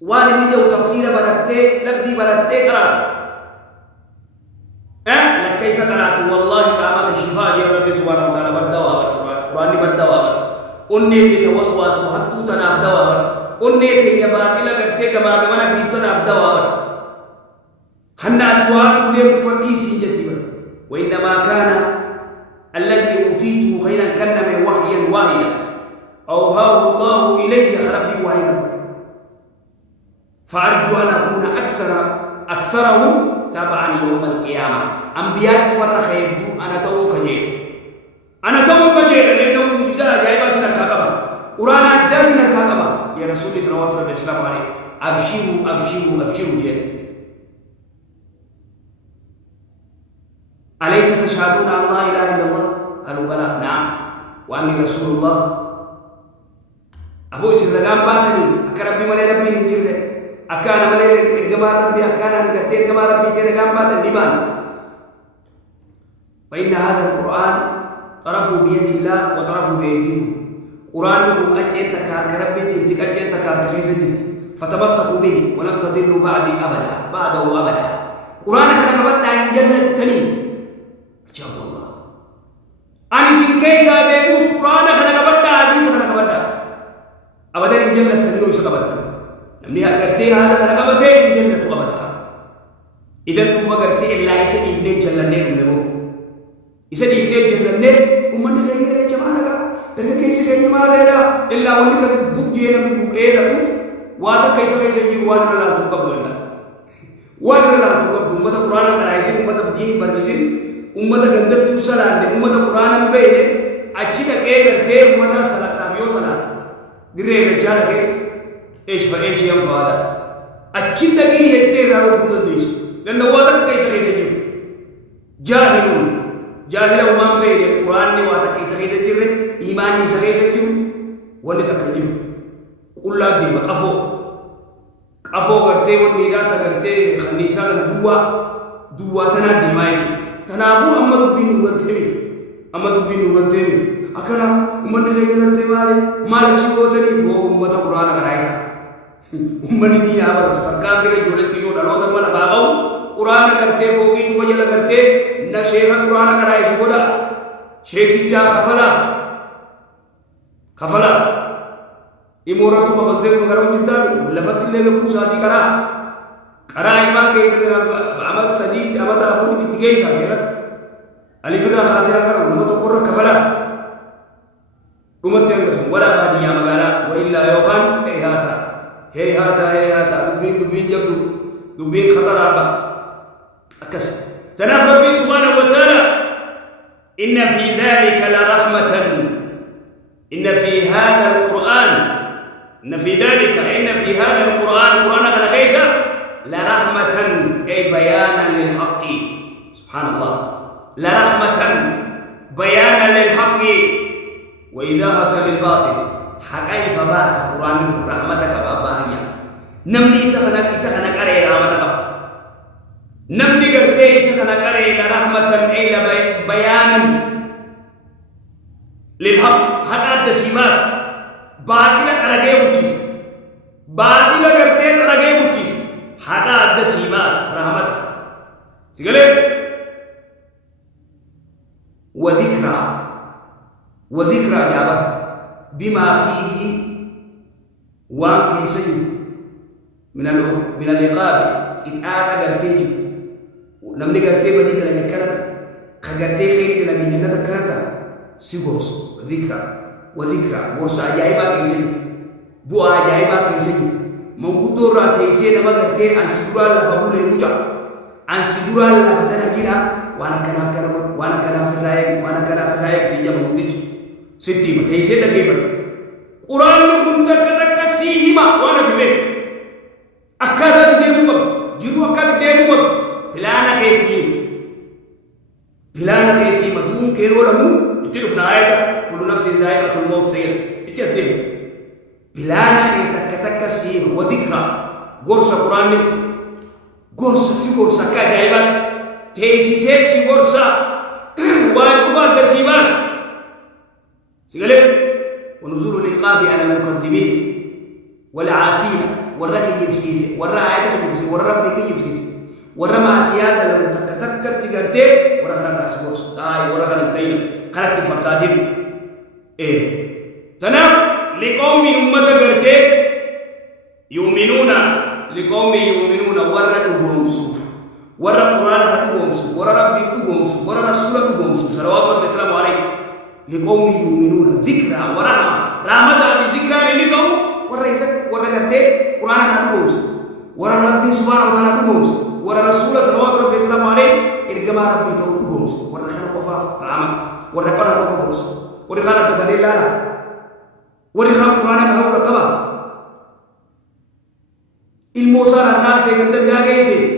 وان اللي جو تفسير برتي لفظي برتي قرات لك كيف قرات والله قام الشفاء يا رب سبحانه وتعالى بردوا قران بردوا أني توسواس تحطو تناف دوابر أني يباقي لغرتي كما كما في تناف دوابر هنا أتوات ديم تورقيسي جديبا وإنما كان الذي أوتيته خيرا كان من وحيا واحدا أوهاه الله إلي ربي وحيدا فأرجو أن أكون أكثرهم تبعا يوم القيامة أنبياء فرخ يبدو أنا توم كجير لأنه معجزة جايبات نركابا قرآن أداني نركابا يا رسول الله صلى الله عليه وسلم أبشروا جير أليس تشهدون أن لا إله إلا الله قالوا بلى نعم وأني رسول الله أبو إسر لقام باتني أكا ربي ملي ربي ننجر أكا أنا ملي إرقما ربي أكا أنا نقرتي إرقما ربي تيرقام باتني نبان فإن هذا القرآن طرفوا بيد الله وطرفوا بيديكم قرآن لكم قجين تكار كربي جلتي قجين تكار كخيس جلتي فتمسكوا به ولن تضلوا بعده أبدا قرآن كان مبدا إن جلت تنين أجاب الله أني سين كيسا ديبوس قرآن كان مبدا حديث كان مبدا أبدا إن جلت تنين ويسا مبدا نمني أكرتي هذا كان مبدا إن جلت أبدا إذن تو بغرتي إلا إسا إفلي جلنين نمو إذا ديكني جنني ومن غير جمالك إذا كيس غير جمالك إلا ولك بوجينا من بوجينا بوف وادا كيس جيب وانا لا تقبل الله وانا لا تقبل أمة القرآن كرايسين أمة بديني برزين أمة جندت تسلان أمة القرآن بينه أجد كأجرته أمة صلاة تابيو صلاة غير رجالك إيش يوم فادا أجد كيني يتير على كل الناس لأن وادا كيس جيب جاهل وما بين القرآن نواتا كيسا جرّ إيمان نيسا كيسا جرّ ونتكلم كل ديما قفو غرتي ونيداتا غرتي خنيسا دوا تنا ديما يجي تنافو أما دبين نغلتيني أكنا أمن نغير غرتي مالي چيوتني بو أمتا قرآن غرائسا أمن دي آبار تتركان فيري جولت كيشو دلو دمال باغو قرآن غرتي فوقي جو وجل غرتي نشيخ القرآن غرائس بودا شيخ تجا خفلا إمورتو مفلتين مغرو جدا لفت اللي غبو ساتي كرا إمان كيسا عمد سديد عمد أفرو تتكيسا ألي فرنا خاسرا كرا ونمتو قرر كفلا أمتين قسم ولا بادي يا مغالا وإلا يوخان هيهاتا دبين جبدو دبين خطر عبا أكس تنافى ربي سبحانه وتعالى إن في ذلك لرحمة إن في هذا القرآن قرآن على غيثة لرحمة أي بيانا للحق سبحان الله لرحمة بيانا للحق وإذاهة للباطل حقائف باس قرآن رحمتك باباهيا نمني إسخنا كري رحمتك نمني قرتي إسخنا كري لرحمة إلا بيانا للحق حقا دسيماس باطلة ترغي بچيس باطلة قرتي ترغي بچيس حقا دسيماس رحمتك سيقلي وذكرى جابر بما فيه وان كيسي من العقاب إتآتا قرتيجي نمني قرتي بديد لغي كرتا قرتي خيري لغي جنة كرتا سيغوص وذكرى ورس عجائبا كيسي بو عجائبا كيسي من قدر را كيسي نما قرتي عن سيقرى لفبول المجع عن سيقرى لفتنا جيرا وانا كنا في الرأيك سيجا مقدج ستي متيسي دقيفت قرآن لكم تكتك سيهما وانا جفت أكادات ديمو قبل جرو أكاد ديمو قبل فلانا خيسي مدون كيرو لمو اتلفنا آية كل نفس ذائقة الموت سيد اتيسدين فلانا خي تكتك سيهما وذكرى قرصة قرآن لكم قرصة كاجائبات تيسي قرصة واجفات دسيباس سيقول ونزول العقاب على المكذبين والعاصين ورا كيجبسيس ورا عادة كيجبسيس ورا ربي كيجبسيس ورا مع سيادة لو تك تقرتي ورا خلنا الناس بوس ورا خلنا التينك خلنا تفكاتين إيه تناف لقوم أمة قرتي يؤمنون لقوم يؤمنون ورا دبوم سوف ورا قرآن دبوم سوف ورا ربي دبوم سوف ورا رسول دبوم سوف صلوات ربي السلام عليه لقوم يؤمنون ذكرى ورحمة رحمة بذكرى لنتو ورا يسك ورا قرتي قرآن دبوم سوف ورا ربي سبحانه وتعالى دبوم سوف ورا رسول صلوات ربي السلام عليه إرجما ربي تو دبوم سوف ورا خلنا قفاف رحمة ورا قرآن دبوم سوف ورا خلنا تبني لا ورا خلنا قرآن كهو ركبا الموسى الناس يقدر بنا جيسي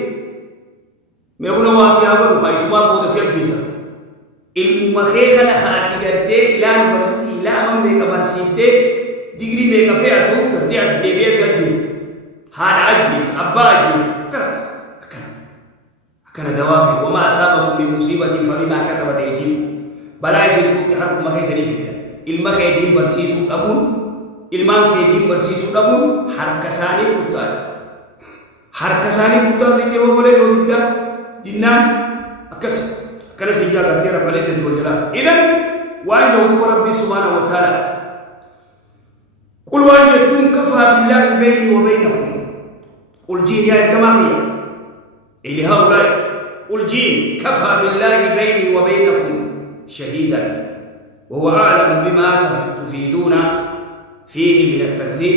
मैं उन्हें वहाँ से आगे रुका इसमाल बहुत ऐसे अच्छे المخي خنا خاتي قرتي إلى university إلى أمام بيك برسيفتي degree بيك فياتو قرتي أس KBS أجيس هذا أجيس أبا أجيس ترى أكن دوافع وما أصابكم من مصيبة فبما كسبت أيديكم بلا يسلكوا تحركوا مخي سنيفتا المخي دين برسيسو أبون ilmaan keetiin barsiisuu dhabuun harka isaanii kuttaati. Harka isaanii kuttaa siin jedhamu malee yoo diddaa dinnaan akkana siin jaalatee rabbalee siin too jalaa. Idan waan jawwatu rabbii subhaanahu wa ta'ala qul waan jettuun kafaa billaahi beynii wa beynakum qul jiin yaa ergamaa kiyya ili haulaa'i qul jiin kafaa billaahi beynii wa beynakum shahiidan wa huwa a'lamu bimaa tufiiduuna فيه من التكذيب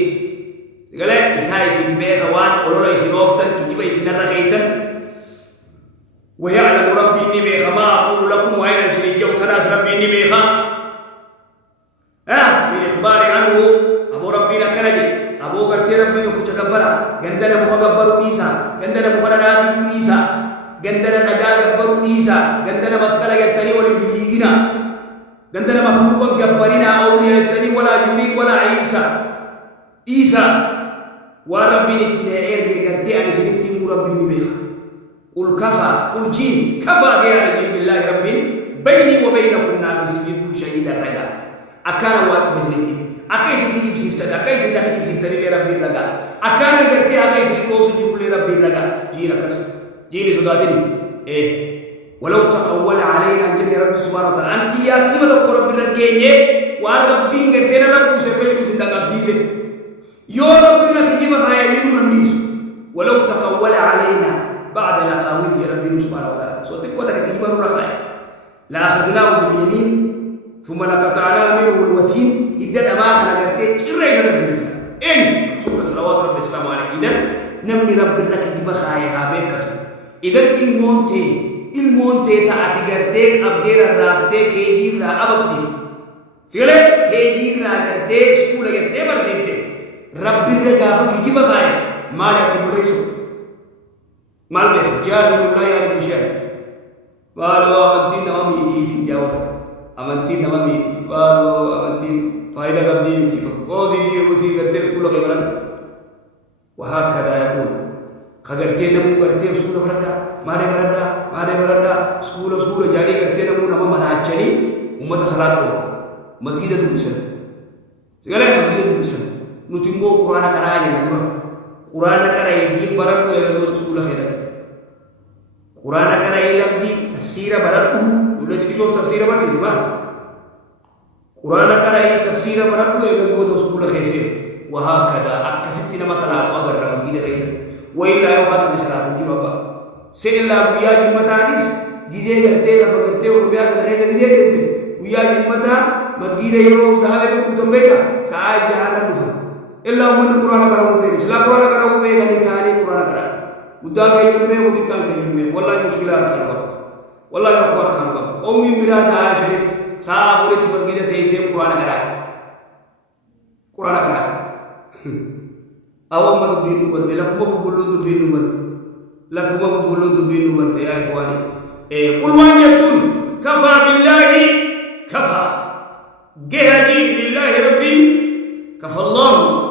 قال إسحاق بيت وان قولوا له يسنوفتن كجيب يسنر رخيصا ويعلم ربي إني بيخا ما أقول لكم وأين سنجو تناس ربي إني بيخا من إخبار عنه أبو ربنا كنجي أبو قرتي ربي تكو تكبرا قندنا مخا قبروا إيسا قندنا مخا نادبوا إيسا قندنا نقا قبروا إيسا قندنا مسكرا يتني ولنفيقنا عندنا مخلوقا جبارين أولياء التاني ولا جبريل ولا عيسى وربي نتنائر بيقرتي أنا سنتي وربي نبيخ قل كفى قل جين كفى غير جين بالله ربي بيني وبينكم نام سجد شهيد الرجاء أكان واقف سنتي أكيس تجيب سيفتنا أكيس تجيب سيفتنا لربي الرجاء أكان قرتي أكيس تجيب لربي الرجاء جين أكس جين سداتني ولو تقول علينا جل رب سبحانه وتعالى أنت يا كذب تقول رب الركيني وربي قتنا رب سكلي مسند قبسيسه يا رب الركيني خيالين الناس ولو تقول علينا بعد لقاول رب سبحانه وتعالى صوتك قدر كذب الرخاء لا أخذناه باليمين ثم لقطعنا منه الوتين إذا ما أخذنا قرتي كريه هذا بالنسبة إن رسول صلوات رب السلام عليه إذا نمني رب الركيني خيالها بيكته إذا المونتي تاعتي قرتيك أبدير الرافتي كيجير را أبقسيف سيقولي كيجير را قرتي سكولة قرتي برسيفتي ربي الرقافة كيجي بخايا مال يعتبو ليسو مال بيخ جاهل الله يعرف شيء والو أمنتين نما ميتي سنجاوة أمنتين نما ميتي والو أمنتين فايدة قبدي ميتي وزي قرتي سكولة قبران وهكذا يقول خغرتي نمو قرتي سكولة بردا ماني بردا سكولة جاني قرتي نمو نما مناچني أمة صلاة روك مسجد دبسن سيقول مسجد دبسن نتمو قرآن قرآن نقرأ قرآن قرآن دين برد يزور سكولة خيرات قرآن قرآن لفظي تفسير برد يولد بشوف تفسير برد زمان قرآن قرآن تفسير برد يزور سكولة خيسير وهكذا أكسبت نما صلاة أغرى مسجد خيسر وإلا يوخذ بصلاة جوابا سئل ويا جمتانيس جيزي قرتي لفقرتي وربيا الخيسر جيزي قرتي ويا جمتا مسجد يرو صحابة كتب بيتا ساعة جهانا دفن إلا أمن القرآن قرأوا بيتا سلا قرآن قرأوا بيتا نتاني قرآن قرأ قدام كيجمع ودكان كيجمع والله مشكلة أركان رب والله رب أركان رب أمي مرات عاشرت ساعة فرت مسجد تيسير قرآن قرأت قرآن قرأت أو ما تبينوا بنت لكم بقولون تبينوا بنت لكم بقولون تبينوا بنت يا إخواني قل واجتون كفى بالله كفى جهدي بالله ربي كفى الله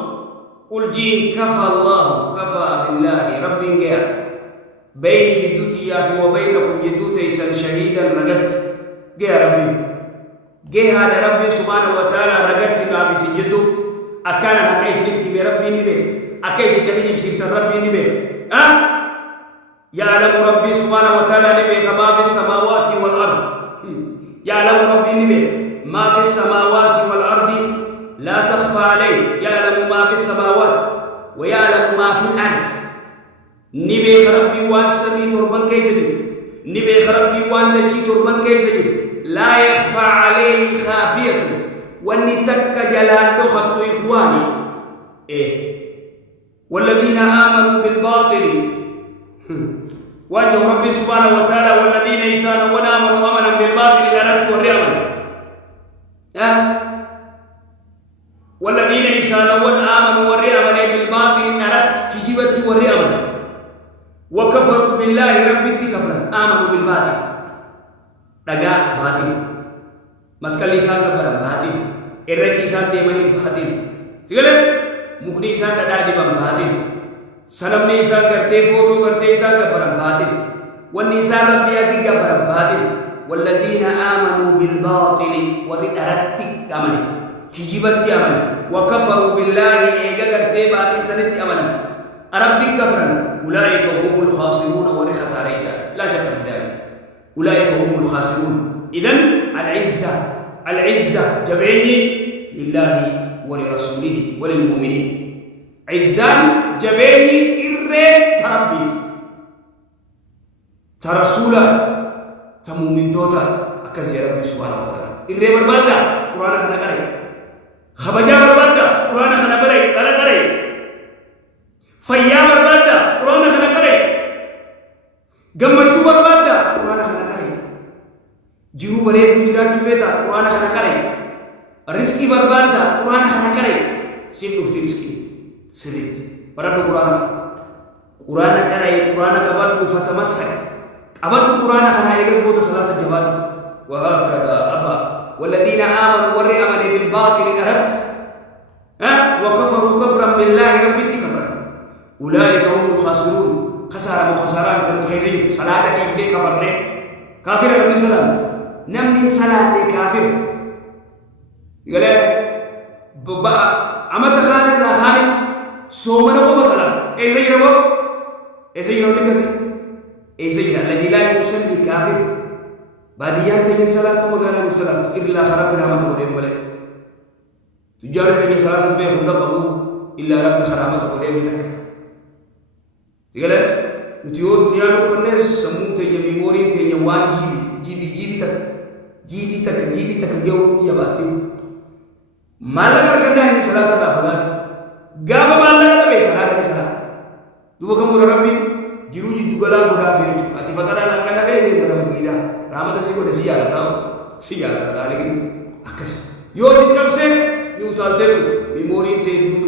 قل جين كفى الله كفى بالله ربي جهد بيني جدوتي يا في وبينكم جدوتي سن شهيدا رجت جه ربي جهد ربي سبحانه وتعالى رجت نافي سجدو أكان نقيس لك بربي نبي أكيس الدهيج بسيفة ربي نبيه يعلم ربي سبحانه وتعالى نبيه ما في السماوات والأرض يعلم ربي نبيه ما في السماوات والأرض لا تخفى عليه يعلم ما في السماوات ويعلم ما في الأرض نبيه ربي وان سمي تربان كيسدي نبيه ربي وان دجي تربان كيسدي لا يخفى عليه خافية ونتك جلال دخت إخواني والذين آمنوا بالباطل وأنه ربي سبحانه وتعالى والذين يسانوا ونامنوا أمنا بالباطل لردت والرئمن والذين يسانوا ونامنوا والرئمن بالباطل لردت كجبت والرئمن وكفروا بالله ربي كفرا آمنوا بالباطل رجاء باطل مسكال لسان كبرا باطل الرجي سان ديمني باطل سيقول مخني سان دادي بام باطل سلام نيسان کرتے فوتو کرتے سان كبرا باطل والنسان ربي يسان كبرا باطل والذين آمنوا بالباطل ولأردت أمني كجبت أمني وكفروا بالله إيجا کرتے باطل سنت أمني ربي كفرا أولئك هم الخاسرون ورخص رئيسا لا شك في ذلك أولئك هم الخاسرون إذن العزة جبعيني لله ولرسوله وللمؤمنين عزان جبعيني إرّي تربي ترسولات تمومن توتات أكز يا ربي سبحانه وتعالى إرّي بربادا قرآن خنا قرأي خبجا بربادا قرآن خنا قرأي فيا بربادا قرآن خنا قرأي gammachuu barbaadda quraana kana qaree jiruu bareedduu jiraachuu feeta quraana kana qaree riskii barbaadda quraana kana qaree siin dhufti riskii sirriitti baradhu quraana qaree quraana qabadhu fatamassaka qabadhu quraana kana eegas booda salaata jabaadhu وهكذا أبا والذين آمنوا والرئمن بالباطل أردت وكفروا كفرا بالله ربك كفرا أولئك هم الخاسرون خسارة وخسارة كانت خيزين صلاة كيف دي كفر لي كافر نمني سلام نمني صلاة دي كافر يقول لك أما تخانق لا خانق سومنا قوة صلاة إيه زي ربو إيه زي ربو لكسي إيه زي ربو الذي لا يصلي كافر بعديان تجي صلاة ومغانا صلاة إلا خرب برحمة قديم ملك تجارة تجي صلاة بيه هندا قبو إلا رب خرامة قديم تكت تقول نتيو دنيا نكونس سمون تيجي ميمورين تيجي وان جيبي تك جاو يباتيو مالا كركنا هني صلاة كافر غاب مالا كنا بيه صلاة دوبا كمور ربي جيرو جدو كلا بودا فيج أتي فكرنا لكنا فيه دين بنا مسجدا رحمة سيكو دسيا لتا لكن أكس يو تجرب سے نيوتال تيرو ميمورين تيجو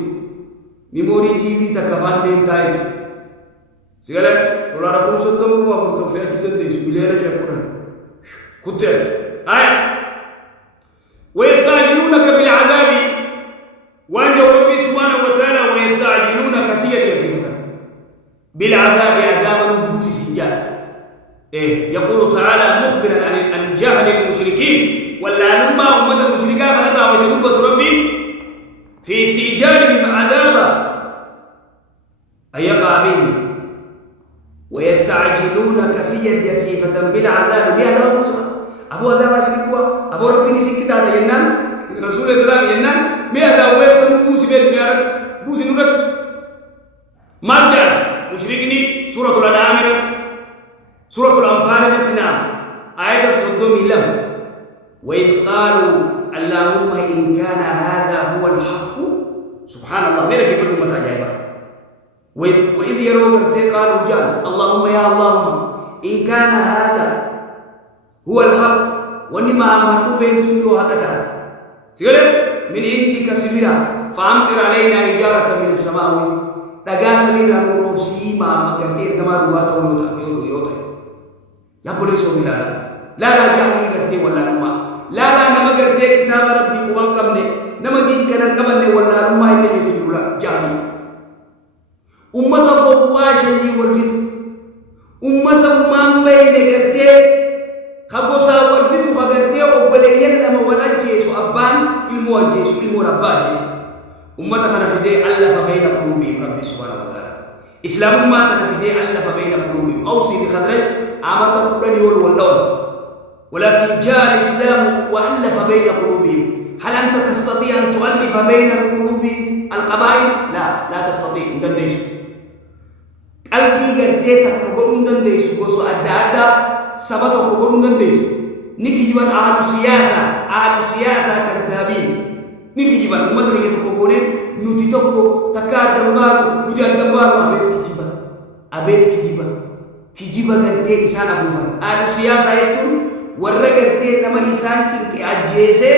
ميمورين جيبي تك كفان دين تايج سيقول ولا رقم صدق ما فرط في أجل الناس بلينا شكونا كتير ويستعجلونك بالعذاب وأنجو ربي سبحانه وتعالى ويستعجلونك سيئة يسيرك بالعذاب عذاب نبوس سجال يقول تعالى مخبرا عن جهل المشركين ولا لما أمد المشركين خلنا وجدوبة ربي في استئجالهم عذابا أن يقع بهم ويستعجلونك سيئة جسيفة بالعذاب بها أبو عذاب سيكوا أبو ربي سيكتا هذا ينان رسول الله ينان مئة أويب سنو بوسي بيت نيارت بوسي نورت مرجع مشركني سورة الأنعام سورة الأنفال نعم آية صدوم لم وإذ قالوا اللهم إن كان هذا هو الحق سبحان الله ماذا كيف الأمة عجائبا وإذ يروا قالوا جان اللهم يا اللهم إن كان هذا هو الحق ونما أمرنا فإنتم يوهدتها سيقول من عندك سميرا فأمطر علينا إجارة من السماء لقى سميرا نروسي ما مقرتين كما رواته يوتا يا بوليسو ميرانا لا جهلي قرتي ولا نما لا نما قرتي كتاب ربي قوان كمني نما دين كنا كمني ولا نما إلا يسجل جهلي أمة قواشني والفتو أمة من بين قرتي خبوسا والفتو قرتي وبلين لما ونجيس أبان الموجيس المرباجي أمتك نفدي ألف بين قلوبهم ربي سبحانه وتعالى إسلام ما تنفدي ألف بين قلوبهم أوصي بخدرج عامة قلني والدول ولكن جاء الإسلام وألف بين قلوبهم هل أنت تستطيع أن تؤلف بين القلوب القبائل؟ لا تستطيع ندنديش قلبي قرتيتك كبرون ندنديش وسو أدى سبتك كبرون ندنديش نيجي جبان أهل السياسة كذابين نيجي جبان أمتك يتكبرون نوتي توكو تكاد دمبارو نوتي الدمبارو أبيت كجيبا قرتي إسان أفوفا أهل السياسة يتون ورّا قرتي نما إسان كنك أجيسي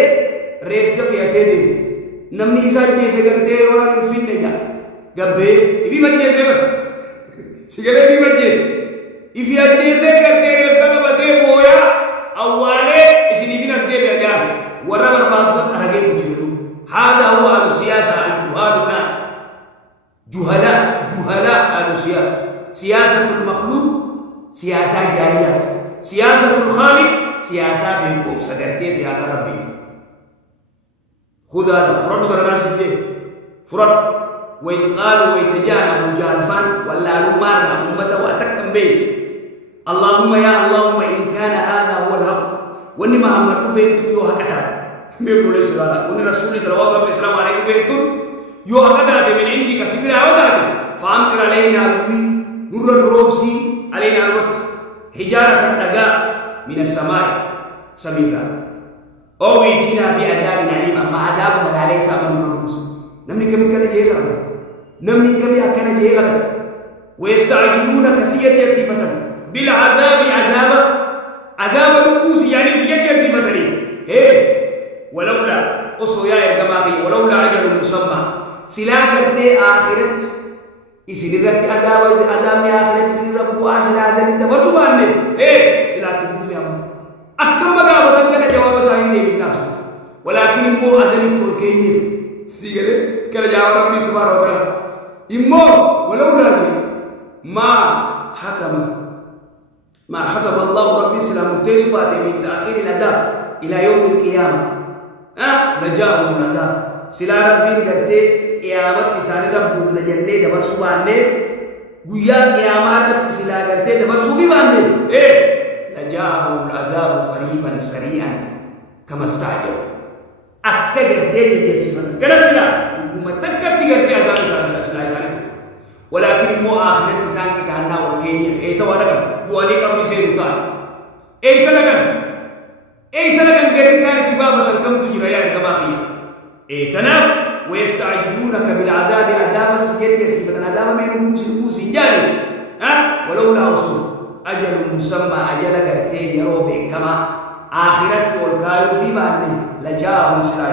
ريفك في أتدين نمني إسان جيسي قرتي ورّا نفين نجا قبه إفي مجيسي بر سيقل إفي مجيسي إفي أجيسي قرتي ريفك نبتي بويا أولي إسان إفي نسكي بأجان ورّا برباقصة أرغي مجيسي هذا هو أهل السياسة الجهال الناس جهلاء أهل السياسة سياسة المخلوق سياسة جاهلات سياسة الخالق سياسة بينكم سكرتي سياسة ربي خذ هذا فرد الناس دي فرد وإذ قالوا ويتجان أبو جهلفان ولا لمانا أمته وأتكتم به اللهم إن كان هذا هو الحق وإني محمد فين تجوه كتاب بيقول السلام وإن رسول صلوات ربي السلام عليه فين يوه كتاب من عندك سكرا وكتاب فأمطر علينا نور الروبسي علينا الوقت حجارة الدقاء من السماء سميرا أو يأتينا بعذاب أليم أما عذاب ما عليه سامن الرؤوس نمني كم كان جيغرا نمني كم كان جيغرا ويستعجلون كثير صفة بالعذاب عذاب الرؤوس يعني سير صفة ولولا أصويا يا جماعي ولولا أجل مسمى سلاجة آخرت إسنيرت عذاب آخرت إسنير ربوا سلاجة تبصبانه سلاجة بوفي أما أكم مقابة كنا جواب سائل دي بنفسه ولكن إمو أزل التركيني سيقول كنا جواب ربي سبحانه وتعالى إمو ولولا ما حكم الله ربي سلام تيسبات من تأخير العذاب إلى يوم القيامة رجاء من عذاب سلا ربي كرتي قيامت إسان ربوف لجنة دبر سبانه قويا قيامات سلا كرتي دبر سبي بانه لجاءهم العذاب قريبا سريعا كما استعجلوا أكا كرتي جديد صفتا كنا سلا ومتكت كرتي عذاب سلا ولكن مو آخر الإنسان كتانا والكينيا إيسا ورقا دوالي قبل سيروتان إيسا لكن غير إنسان اتبابة كم تجرى يا إرقباخية تناف ويستعجلونك بالعذاب عذاب السجر يسيبة عذاب من الموس إنجاني ولولا أصول أجل مسمى أجل قرتي يروبي كما آخرت والكايو في معنى لجاهم سلاح